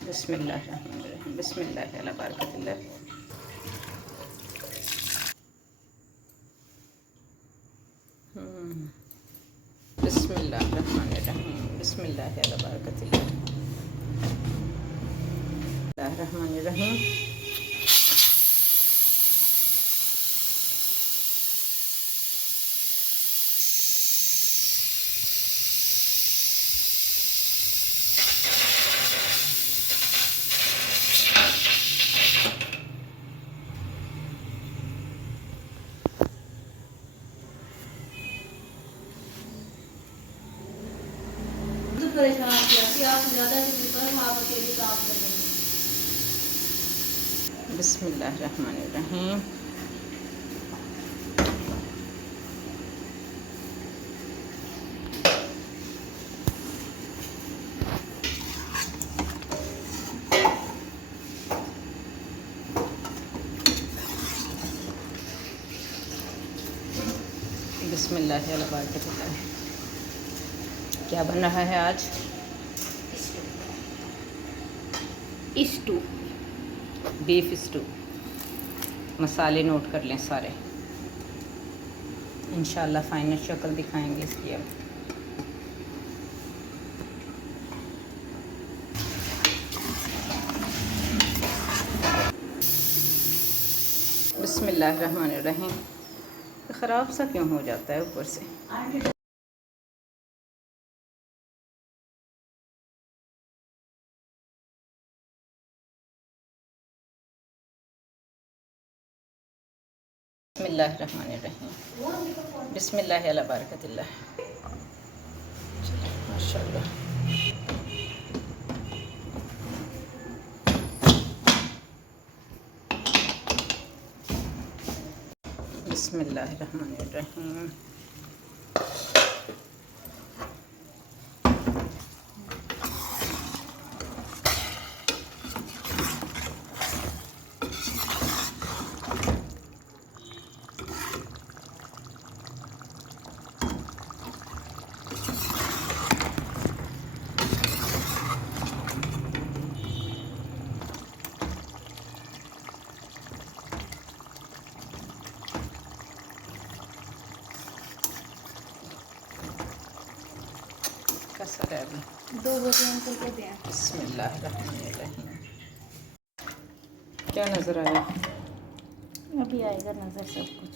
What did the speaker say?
बिस्मिल्लाहिर्रहमानिर्रहीम, बिस्मिल्लाह अला बरकतिल्लाह। बिस्मिल्लाहिर्रहमानिर्रहीम, बिस्मिल्लाह अला बरकतिल्लाह। रहमानिर्रहीम। परेशान किया कि आप ज़्यादा कर आप अकेले काम करेंगे। बिस्मिल्लाहिर्रहमानिर्रहीम। बिस्मिल्लाह अला बरकतिल्लाह। क्या बन रहा है आज? Stew, beef stew. मसाले नोट कर लें सारे, इंशाल्लाह फाइनल शक्ल दिखाएंगे इसकी अब। बिस्मिल्लाहिर्रहमानिर्रहीम। ख़राब सा क्यों हो जाता है ऊपर से? बिस्मिल्लाहिर्रहमानिर्रहीम, बिस्मिल्लाह अला बरकतिल्लाह। माशाअल्लाह। बिस्मिल्लाहिर्रहमानिर्रहीम। कसर है अभी 2 बजे अंकल को दें। बिस्मिल्लाहिर्रहमानिर्रहीम। क्या नज़र आया? अभी आएगा नज़र सब कुछ।